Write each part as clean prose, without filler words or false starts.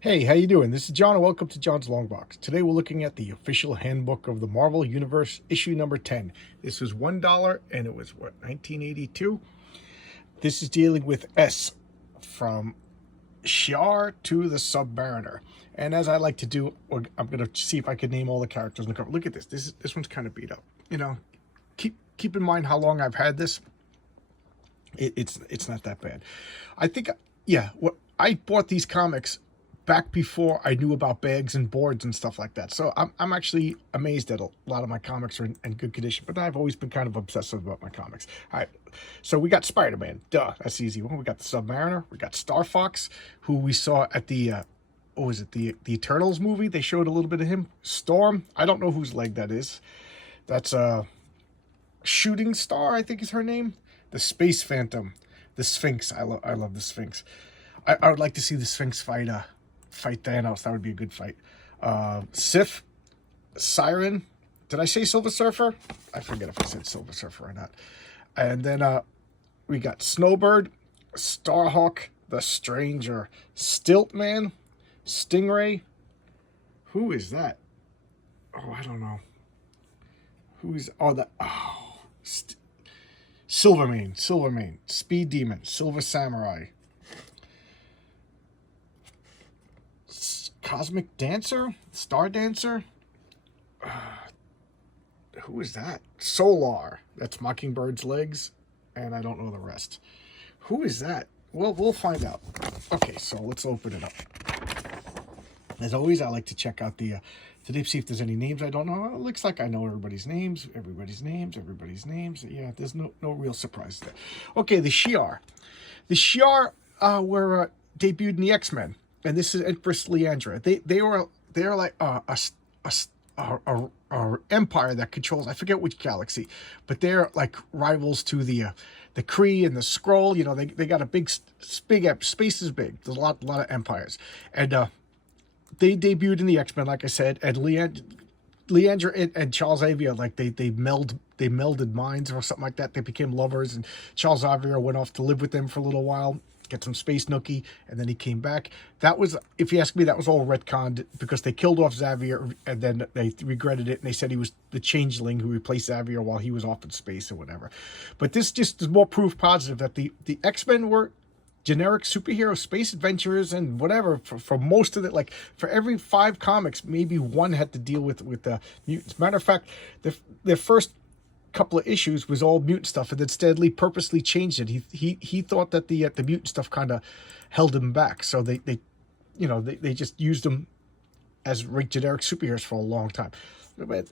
Hey, how you doing? This is John and welcome to John's Long Box. Today we're looking at the official handbook of the Marvel Universe, issue number 10. This was $1 and it was, 1982? This is dealing with S, from Shiar to the Submariner. And as I like to do, I'm going to see if I can name all the characters in the cover. Look at this. This one's kind of beat up. You know, keep in mind how long I've had this. It's not that bad. I think, yeah, I bought these comics back before I knew about bags and boards and stuff like that. So I'm actually amazed that a lot of my comics are in good condition, but I've always been kind of obsessive about my comics. All right, so we got Spider-Man. Duh, that's the easy one. We got the Submariner. We got Starhawk, who we saw at the, what was it, the Eternals movie. They showed a little bit of him. Storm, I don't know whose leg that is. That's Shooting Star, I think is her name. The Space Phantom. The Sphinx. I love the Sphinx. I would like to see the Sphinx fight Thanos. That would be a good fight. Sif, Siren. Did I say Silver Surfer? I forget if I said Silver Surfer or not. And then we got Snowbird, Starhawk, the Stranger, Stiltman, Stingray. Who is that? Oh, I don't know. Silvermane, Speed Demon, Silver Samurai, Cosmic Dancer, Star Dancer. Who is that? Solar. That's Mockingbird's legs, and I don't know the rest. Who is that? Well, we'll find out. Okay, so let's open it up. As always, I like to check out to see if there's any names I don't know. It looks like I know everybody's names. Yeah, there's no real surprise there. Okay, the Shiar. The Shiar were debuted in the XMen, and this is Empress Leandra. They're like a empire that controls, I forget which galaxy, but they're like rivals to the Kree and the Skrull. You know, they got a big space is big. There's a lot of empires, and they debuted in the X-Men, like I said, and Leandra and Charles Xavier, like they melded minds or something like that. They became lovers, and Charles Xavier went off to live with them for a little while, get some space nookie, and then he came back. That was, if you ask me, that was all retconned because they killed off Xavier, and then they regretted it, and they said he was the changeling who replaced Xavier while he was off in space or whatever. But this just is more proof positive that the X-Men were generic superhero space adventures and whatever for most of it. Like for every 5 comics, maybe one had to deal with the mutants. Matter of fact, their first couple of issues was all mutant stuff, and then Stan Lee purposely changed it. He thought that the mutant stuff kind of held him back, so they just used them as generic superheroes for a long time. But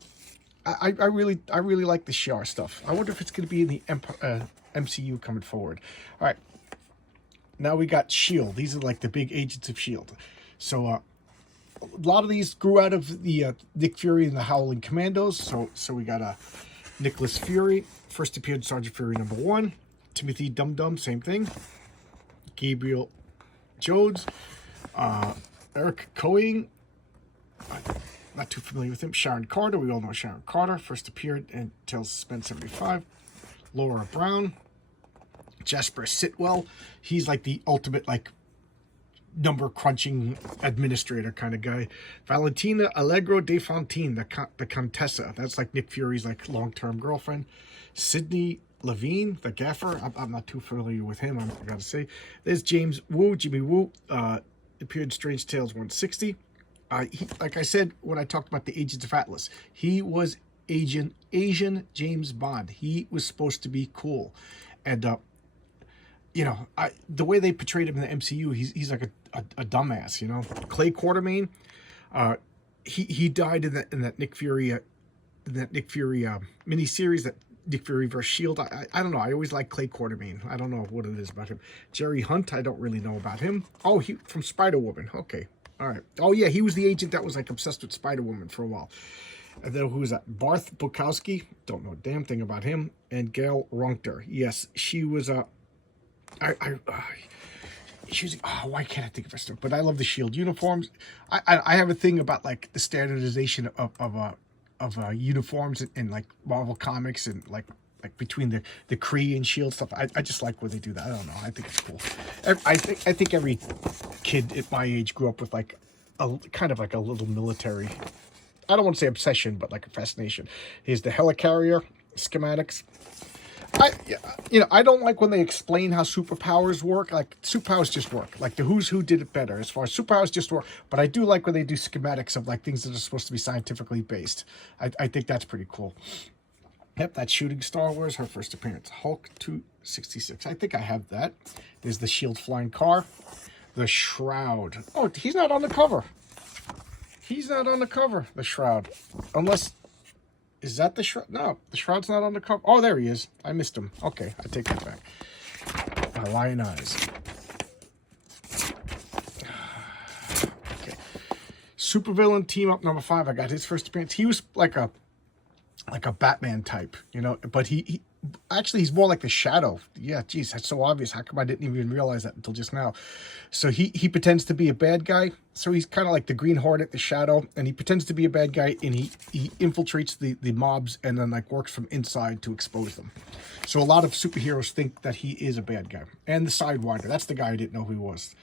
I really like the Shiar stuff. I wonder if it's going to be in the MCU coming forward. All right. Now we got S.H.I.E.L.D. These are like the big agents of S.H.I.E.L.D. So a lot of these grew out of the Nick Fury and the Howling Commandos. So we got Nicholas Fury. First appeared Sergeant Fury #1. Timothy Dum Dum, same thing. Gabriel Jones. Eric Coing. Not too familiar with him. Sharon Carter. We all know Sharon Carter. First appeared in Tales of Suspense 75. Laura Brown. Jasper Sitwell, he's like the ultimate like number crunching administrator kind of guy. Valentina Allegro de Fontaine, the Contessa, that's like Nick Fury's like long-term girlfriend. Sidney Levine, the gaffer, I'm not too familiar with him, I gotta say. There's James Woo, Jimmy Woo, appeared in Strange Tales 160. Like I said when I talked about the Agents of Atlas, he was Asian James Bond. He was supposed to be cool, and the way they portrayed him in the MCU, he's like a dumbass, you know. Clay Quartermain, he died in that Nick Fury miniseries, that Nick Fury vs. Shield. I don't know. I always like Clay Quartermain. I don't know what it is about him. Jerry Hunt, I don't really know about him. Oh, he from Spider-Woman. Okay, all right. Oh yeah, he was the agent that was like obsessed with Spider-Woman for a while. And then who is that? Barth Bukowski. Don't know a damn thing about him. And Gail Runkter. Yes, she was a. Why can't I think of her stuff? But I love the Shield uniforms. I have a thing about like the standardization of uniforms in like Marvel comics, and like like between the Kree and Shield stuff. I just like when they do that. I don't know. I think it's cool. I think every kid at my age grew up with like a kind of like a little military. I don't want to say obsession, but like a fascination. Here's the helicarrier schematics. I don't like when they explain how superpowers work. Like, superpowers just work. Like, the Who's Who did it better as far as superpowers just work. But I do like when they do schematics of, like, things that are supposed to be scientifically based. I think that's pretty cool. Yep, that's Shooting Star. Where's her first appearance? Hulk 266. I think I have that. There's the Shield flying car. The Shroud. Oh, he's not on the cover. He's not on the cover, the Shroud. Unless... Is that the Shroud? No, the Shroud's not on the cover. Oh, there he is. I missed him. Okay, I take that back. My lion eyes. Okay. Supervillain team up number 5. I got his first appearance. He was like a Batman type, you know, but he actually, he's more like the Shadow. Yeah, geez, that's so obvious. How come I didn't even realize that until just now? So he pretends to be a bad guy. So he's kind of like the Green Hornet, the Shadow, and he pretends to be a bad guy, and he infiltrates the mobs and then like works from inside to expose them. So a lot of superheroes think that he is a bad guy. And the Sidewinder, that's the guy I didn't know who he was.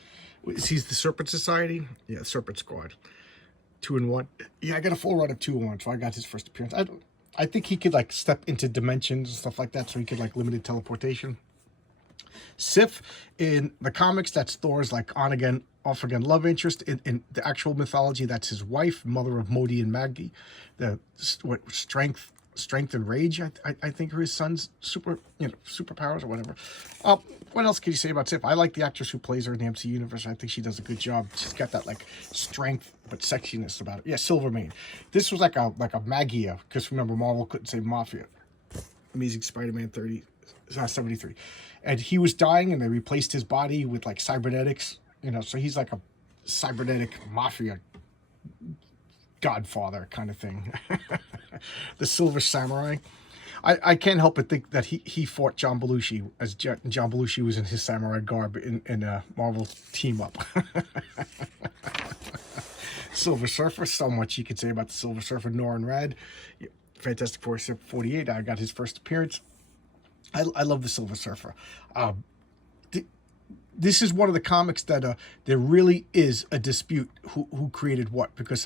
He's the Serpent Society? Yeah, Serpent Squad. 2 in 1. Yeah, I got a full run of 2 in 1, so I got his first appearance. I think he could like step into dimensions and stuff like that, so he could like limited teleportation. Sif in the comics, that's Thor's like on again, off again love interest. In the actual mythology, that's his wife, mother of Modi and Maggie. The strength and rage, I think, are his son's superpowers or whatever. What else can you say about Sif? I like the actress who plays her in the MC universe. I think she does a good job. She's got that like strength but sexiness about it. Yeah, Silvermane. This was like a Magia, because remember, Marvel couldn't say Mafia. Amazing Spider-Man 73, and he was dying, and they replaced his body with like cybernetics. You know, so he's like a cybernetic mafia godfather kind of thing. The Silver Samurai. I can't help but think that he fought John Belushi, as John Belushi was in his samurai garb in a Marvel team up. Silver Surfer, so much you could say about the Silver Surfer. Norrin Rad, Fantastic Four 48. I got his first appearance. I love the Silver Surfer. This is one of the comics that there really is a dispute who created what, because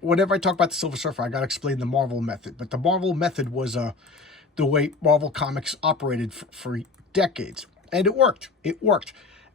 whenever I talk about the Silver Surfer, I got to explain the Marvel method. But the Marvel method was the way Marvel Comics operated for decades, and it worked. It worked,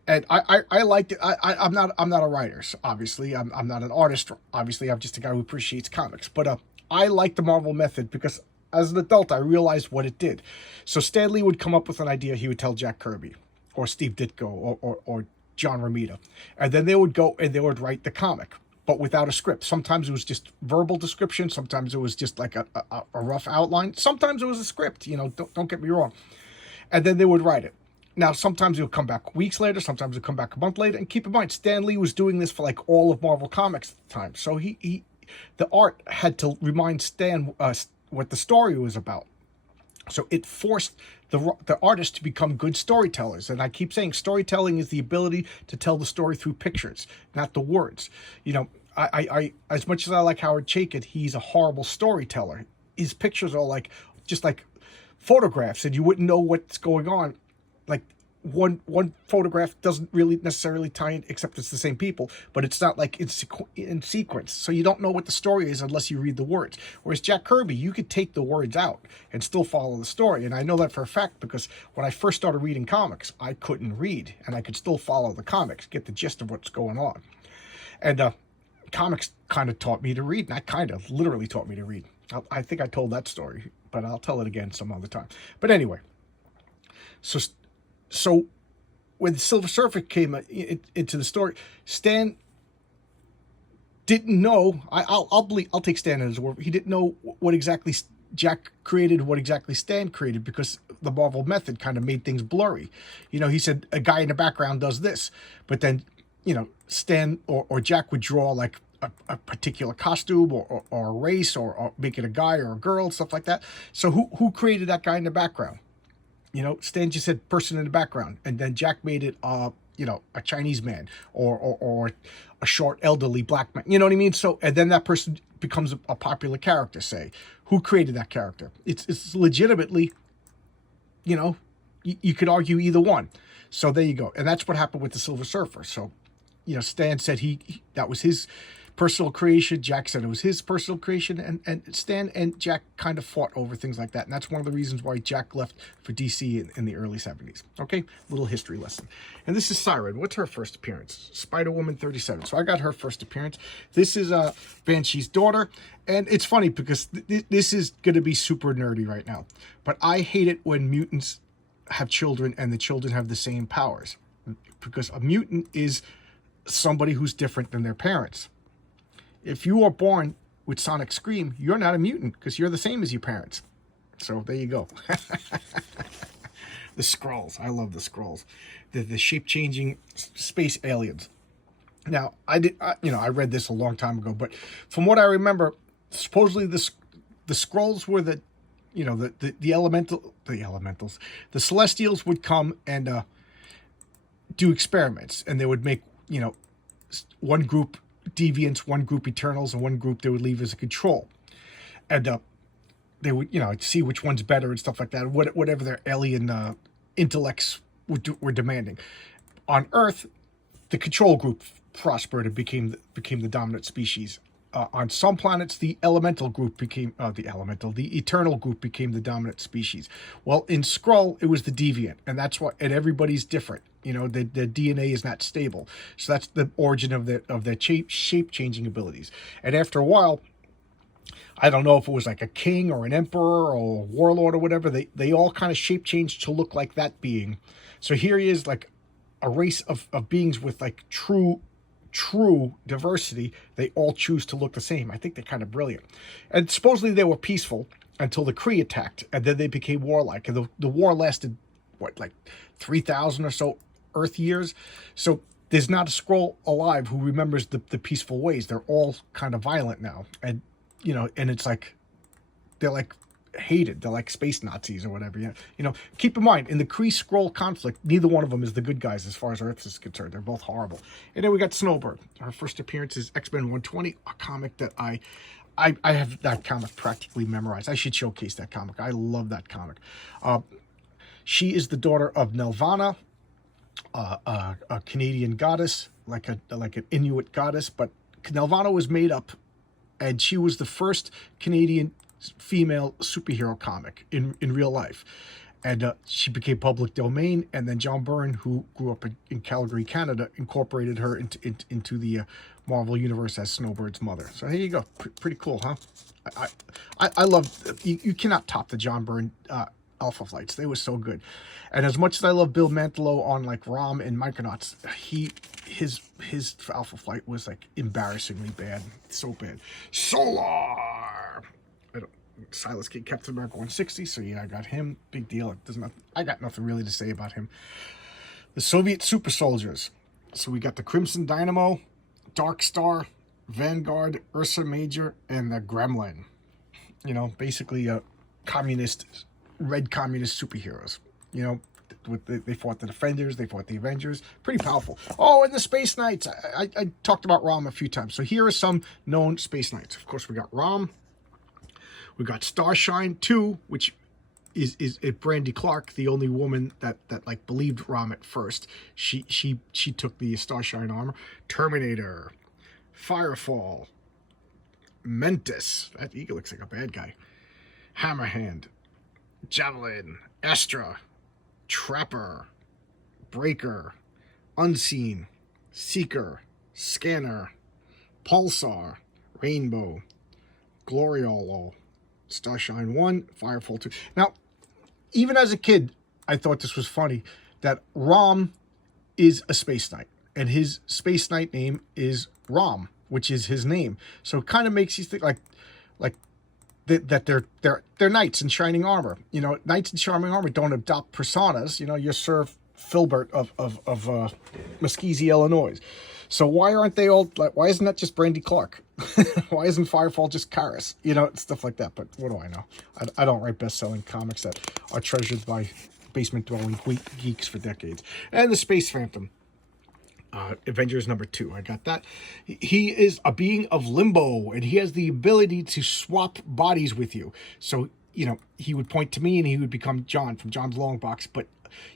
and I liked it. I'm not a writer, so obviously. I'm not an artist. Obviously, I'm just a guy who appreciates comics. But I like the Marvel method because as an adult, I realized what it did. So Stan Lee would come up with an idea. He would tell Jack Kirby or Steve Ditko or John Romita, and then they would go and they would write the comic, but without a script. Sometimes it was just verbal description. Sometimes it was just like a rough outline. Sometimes it was a script, you know, don't get me wrong. And then they would write it. Now, sometimes it would come back weeks later. Sometimes it would come back a month later. And keep in mind, Stan Lee was doing this for like all of Marvel Comics at the time. So the art had to remind Stan what the story was about. So it forced the artist to become good storytellers. And I keep saying storytelling is the ability to tell the story through pictures, not the words. You know, I as much as I like Howard Chaykin, he's a horrible storyteller. His pictures are just like photographs, and you wouldn't know what's going on. Like one photograph doesn't really necessarily tie in, except it's the same people, but it's not like in sequence. So you don't know what the story is unless you read the words. Whereas Jack Kirby, you could take the words out and still follow the story. And I know that for a fact because when I first started reading comics, I couldn't read, and I could still follow the comics, get the gist of what's going on. And comics kind of taught me to read, not literally taught me to read. I think I told that story, but I'll tell it again some other time. But anyway, so when the Silver Surfer came into the story, Stan didn't know. I'll take Stan at his word. He didn't know what exactly Jack created, what exactly Stan created, because the Marvel method kind of made things blurry. You know, he said a guy in the background does this, but then, you know, Stan or Jack would draw like a particular costume or a race or make it a guy or a girl, stuff like that. So who created that guy in the background? You know, Stan just said person in the background, and then Jack made it, you know, a Chinese man or a short elderly black man. You know what I mean? So, and then that person becomes a popular character. Say, who created that character? It's legitimately you know, you could argue either one. So there you go. And that's what happened with the Silver Surfer. So, you know, Stan said that was his personal creation. Jack said it was his personal creation. And Stan and Jack kind of fought over things like that. And that's one of the reasons why Jack left for DC in the early 70s. Okay, little history lesson. And this is Siren. What's her first appearance? Spider-Woman 37. So I got her first appearance. This is Banshee's daughter. And it's funny because this is going to be super nerdy right now. But I hate it when mutants have children and the children have the same powers. Because a mutant is somebody who's different than their parents. If you are born with Sonic Scream, you're not a mutant because you're the same as your parents. So there you go. The Skrulls. I love the Skrulls. The shape-changing space aliens. Now, I read this a long time ago, but from what I remember, supposedly the Skrulls were the elementals. The Celestials would come and do experiments, and they would make, one group deviants, one group Eternals, and one group they would leave as a control. And they would, see which one's better and stuff like that, whatever their alien intellects were demanding. On Earth, the control group prospered and became the dominant species. On some planets, the elemental group became the eternal group became the dominant species. Well, in Skrull, it was the deviant, and that's what. And everybody's different. The DNA is not stable, so that's the origin of their shape changing abilities. And after a while, I don't know if it was like a king or an emperor or a warlord or whatever. They all kind of shape changed to look like that being. So here he is, like a race of beings with like true diversity. They all choose to look the same. I think they're kind of brilliant. And supposedly they were peaceful until the Kree attacked, and then they became warlike. And the war lasted, like 3,000 or so Earth years. So there's not a Skrull alive who remembers the peaceful ways. They're all kind of violent now. And, and it's like, they're like hated. They're like space Nazis or whatever. Keep in mind, in the Kree-Skrull conflict, neither one of them is the good guys as far as Earth is concerned. They're both horrible. And then we got Snowbird. Her first appearance is XMen 120, a comic that I have that comic practically memorized. I should showcase that comic. I love that comic. She is the daughter of Nelvana, a Canadian goddess, like an Inuit goddess, but Nelvana was made up, and she was the first Canadian female superhero comic in real life. And she became public domain, and then John Byrne, who grew up in Calgary, Canada, incorporated her into the Marvel Universe as Snowbird's mother. So here you go. Pretty cool, huh? I love, you cannot top the John Byrne Alpha Flights. They were so good. And as much as I love Bill Mantlo on like ROM and Micronauts, his Alpha Flight was like embarrassingly bad. So bad. Solar! Silas K. Captain America 160, so yeah, I got him. Big deal. I got nothing really to say about him. The Soviet Super Soldiers. So we got the Crimson Dynamo, Dark Star, Vanguard, Ursa Major, and the Gremlin. Basically red communist superheroes. They fought the Defenders, they fought the Avengers. Pretty powerful. Oh, and the Space Knights. I talked about ROM a few times. So here are some known Space Knights. Of course, we got ROM. We got Starshine 2, which is Brandy Clark, the only woman that like believed ROM at first. She took the Starshine armor. Terminator, Firefall, Mentis. That eagle looks like a bad guy. Hammerhand, Javelin, Astra, Trapper, Breaker, Unseen, Seeker, Scanner, Pulsar, Rainbow, Gloriolo, Starshine 1, Firefall 2. Now, even as a kid, I thought this was funny that Rom is a Space Knight, and his Space Knight name is Rom, which is his name. So it kind of makes you think like that they're knights in shining armor. Knights in shining armor don't adopt personas. You're Sir Filbert of Muskegon, Illinois. So why aren't they all like? Why isn't that just Brandy Clark? Why isn't Firefall just Karis? Stuff like that. But what do I know? I don't write best-selling comics that are treasured by basement-dwelling geeks for decades. And the Space Phantom, Avengers #2. I got that. He is a being of limbo, and he has the ability to swap bodies with you. So you know, he would point to me and he would become John from John's Long Box, but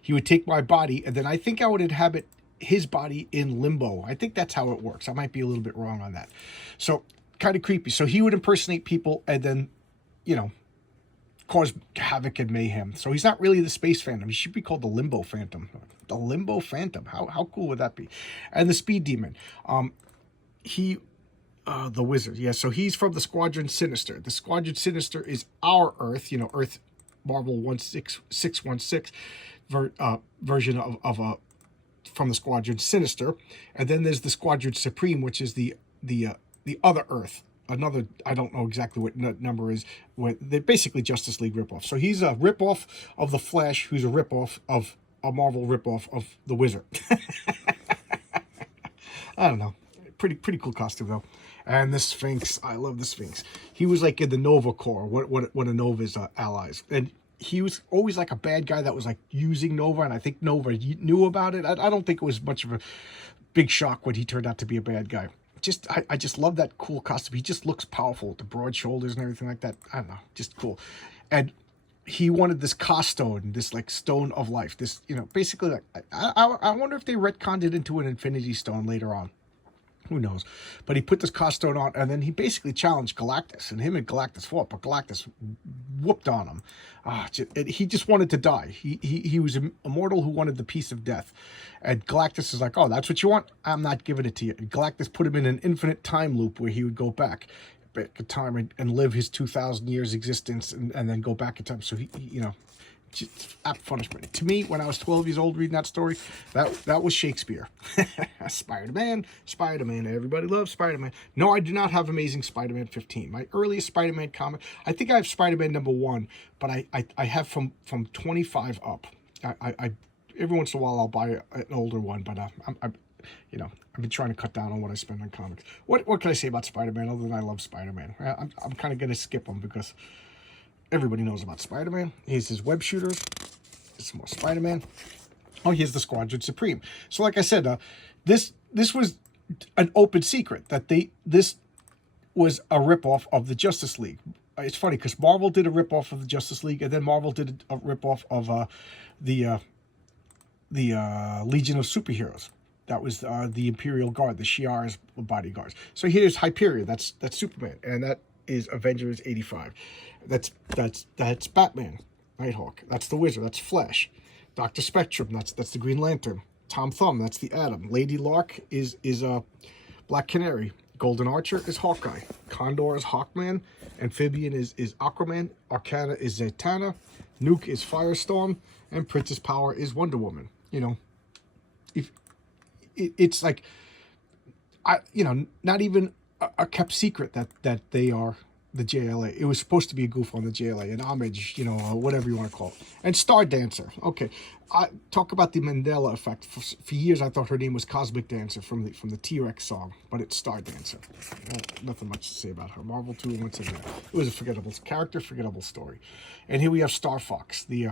he would take my body, and then I think I would inhabit his body in limbo. I think that's how it works. I might be a little bit wrong on that. So kind of creepy. So he would impersonate people and then, you know, cause havoc and mayhem. So he's not really the Space Phantom. He should be called the Limbo Phantom. The Limbo Phantom. How cool would that be? And the Speed Demon. The Wizard. Yeah, so he's from the Squadron Sinister. The Squadron Sinister is our Earth, you know, Earth Marvel 16616 version of from the Squadron Sinister. And then there's the Squadron Supreme, which is the other Earth. Another, I don't know exactly what number is. They're basically Justice League ripoff. So he's a ripoff of the Flash, who's a ripoff of a Marvel ripoff of the Wizard. I don't know. Pretty cool costume though. And the Sphinx, I love the Sphinx. He was like in the Nova Corps, one of Nova's allies, and he was always like a bad guy that was like using Nova, and I think Nova knew about it. I don't think it was much of a big shock when he turned out to be a bad guy. I just love that cool costume. He just looks powerful with the broad shoulders and everything like that. I don't know, just cool. And he wanted this Costone, this like stone of life. This, you know, basically like I wonder if they retconned it into an Infinity Stone later on. Who knows? But he put this Costone on, and then he basically challenged Galactus, and him and Galactus fought, but Galactus whooped on him. He just wanted to die. He was immortal who wanted the peace of death. And Galactus is like, oh, that's what you want? I'm not giving it to you. And Galactus put him in an infinite time loop where he would go back in time and live his 2,000 years existence and then go back in time. So he you know, just punishment. To me, when I was 12 years old reading that story, that was Shakespeare. Spider-Man, everybody loves Spider-Man. No, I do not have Amazing Spider-Man 15. My earliest Spider-Man comic, I think I have Spider-Man #1, but I have from 25 up. I every once in a while I'll buy an older one, but I'm you know, I've been trying to cut down on what I spend on comics. What can I say about Spider-Man other than I love Spider-Man? I'm kind of gonna skip them because everybody knows about Spider-Man. Here's his web shooters. Some more Spider-Man. Oh, here's the Squadron Supreme. So like I said, this was an open secret that this was a ripoff of the Justice League. It's funny because Marvel did a ripoff of the Justice League, and then Marvel did a ripoff of the Legion of Superheroes. That was the Imperial Guard, the Shiar's bodyguards. So here's Hyperion. That's Superman, and that is Avengers 85. That's Batman, Nighthawk. That's the Wizard. That's Flash. Dr. Spectrum. That's the Green Lantern. Tom Thumb. That's the Atom. Lady Lark is Black Canary. Golden Archer is Hawkeye. Condor is Hawkman. Amphibian is Aquaman. Arcana is Zatanna. Nuke is Firestorm. And Princess Power is Wonder Woman. You know, if it's like, you know, not even a kept secret that they are the JLA. It was supposed to be a goof on the JLA, an homage, you know, whatever you want to call it. And Star Dancer. Okay, I talk about the Mandela effect. For years, I thought her name was Cosmic Dancer from the T-Rex song, but it's Star Dancer. Nothing much to say about her. Marvel 2 and what's in there. It was a forgettable character, forgettable story. And here we have Star Fox, the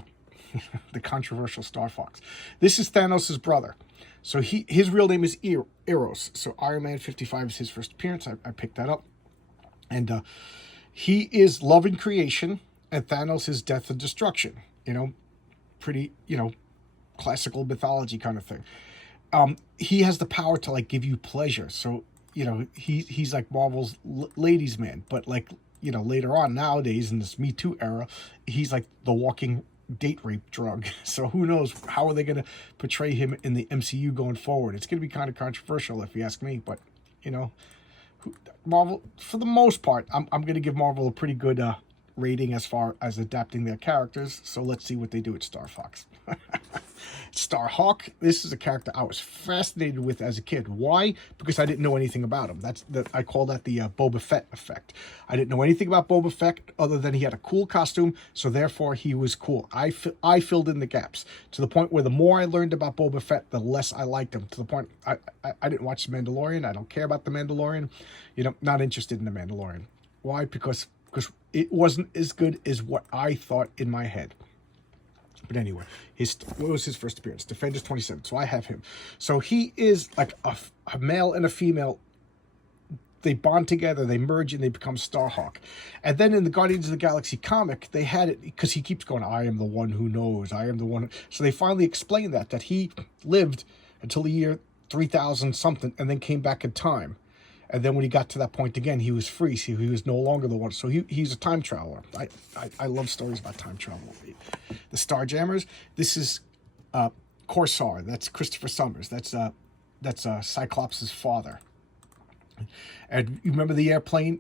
controversial Star Fox. This is Thanos' brother. So his real name is Eros. So Iron Man 55 is his first appearance. I picked that up. And he is love and creation, and Thanos is death and destruction. You know, pretty, you know, classical mythology kind of thing. He has the power to like give you pleasure. So, you know, he's like Marvel's ladies' man. But like, you know, later on nowadays in this Me Too era, he's like the walking date rape drug. So who knows, how are they going to portray him in the MCU going forward? It's going to be kind of controversial if you ask me, but you know, Marvel, for the most part, I'm going to give Marvel a pretty good rating as far as adapting their characters. So let's see what they do with Star Fox. Starhawk, this is a character I was fascinated with as a kid. Why? Because I didn't know anything about him. I call that the Boba Fett effect. I didn't know anything about Boba Fett other than he had a cool costume, so therefore he was cool. I filled in the gaps to the point where the more I learned about Boba Fett, the less I liked him. To the point I didn't watch The Mandalorian. I don't care about The Mandalorian. You know, not interested in The Mandalorian. Why? Because it wasn't as good as what I thought in my head. But anyway, what was his first appearance? Defenders 27. So I have him. So he is like a male and a female they bond together, they merge, and they become Starhawk. And then in the Guardians of the Galaxy comic, they had it, because he keeps going, I am the one who knows, I am the one. So they finally explained that he lived until the year 3000 something, and then came back in time. And then when he got to that point again, he was free. So he was no longer the one. So he's a time traveler. I love stories about time travel. The Starjammers. This is Corsair. That's Christopher Summers. That's Cyclops' father. And you remember the airplane?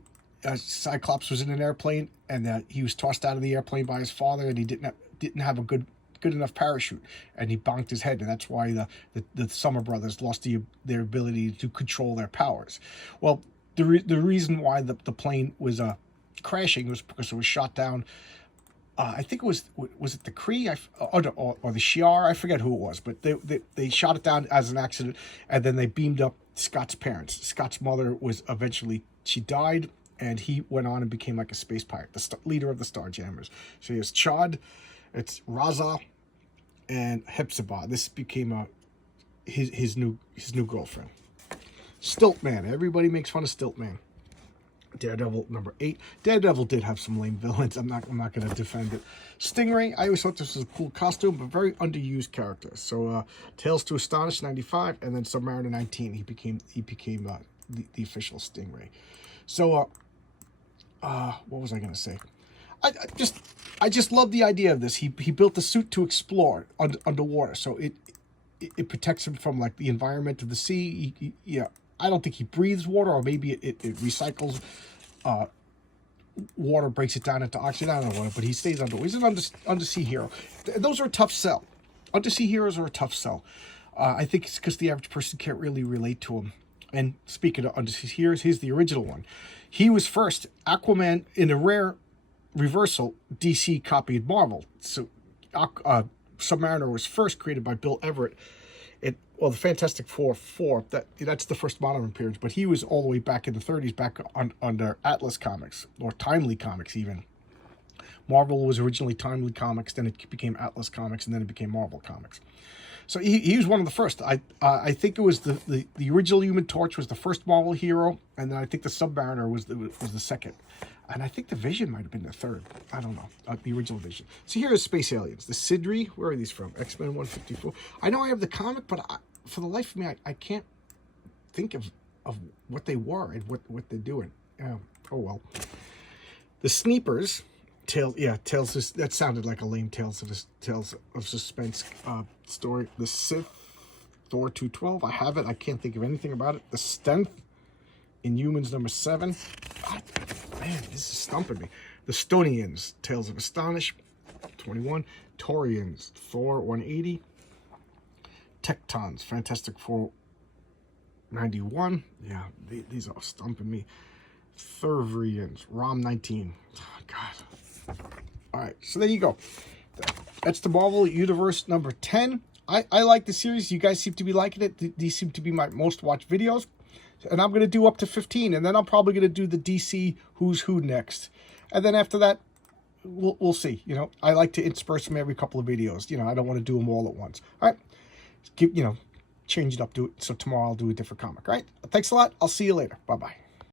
Cyclops was in an airplane, and he was tossed out of the airplane by his father, and he didn't have a good enough parachute, and he bonked his head, and that's why the Summer Brothers lost their ability to control their powers. Well, the reason why the plane was crashing was because it was shot down. I think it was it the Kree or the Shiar? I forget who it was, but they shot it down as an accident, and then they beamed up Scott's parents. Scott's mother she died, and he went on and became like a space pirate, the leader of the Starjammers. So he has Chad, it's Raza, and Hepzibah. This became his new girlfriend. Stiltman. Everybody makes fun of Stiltman. Daredevil number 8. Daredevil did have some lame villains. I'm not going to defend it. Stingray. I always thought this was a cool costume, but very underused character. So Tales to Astonish 95, and then Submariner 19. He became the official Stingray. So what was I going to say? I just love the idea of this. He built the suit to explore underwater, so it protects him from like the environment of the sea. Yeah, I don't think he breathes water, or maybe it recycles water, breaks it down into oxygen. I don't know what, but he stays under. He's an undersea hero. Those are a tough sell. Undersea heroes are a tough sell. I think it's because the average person can't really relate to him. And speaking of undersea heroes, here's the original one. He was first. Aquaman, in a rare reversal, DC copied Marvel. So Submariner was first created by Bill Everett. The Fantastic Four, that's the first modern appearance, but he was all the way back in the 30s, back under Atlas Comics, or Timely Comics even. Marvel was originally Timely Comics, then it became Atlas Comics, and then it became Marvel Comics. So he was one of the first. I think it was the original Human Torch was the first Marvel hero, and then I think the Submariner was the second. And I think the Vision might have been the third. I don't know. The original Vision. So here are Space Aliens. The Sidri. Where are these from? XMen 154. I know I have the comic, but for the life of me, I can't think of what they were and what they're doing. Oh well. The Sneepers. Tales. That sounded like a lame Tales of Suspense story. The Sith. Thor 212. I have it. I can't think of anything about it. The Stenth. Inhumans number 7. Man, this is stumping me. The Stonians, Tales of Astonish, 21. Taurians, Thor 180. Tectons, Fantastic Four 91. Yeah, these are stumping me. Thurvrians, Rom 19. Oh, God. All right, so there you go. That's the Marvel Universe number 10. I like the series. You guys seem to be liking it. These seem to be my most watched videos. And I'm going to do up to 15. And then I'm probably going to do the DC Who's Who next. And then after that, we'll see. You know, I like to intersperse them every couple of videos. You know, I don't want to do them all at once. All right. Change it up. Do it. So tomorrow I'll do a different comic. All right. Thanks a lot. I'll see you later. Bye-bye.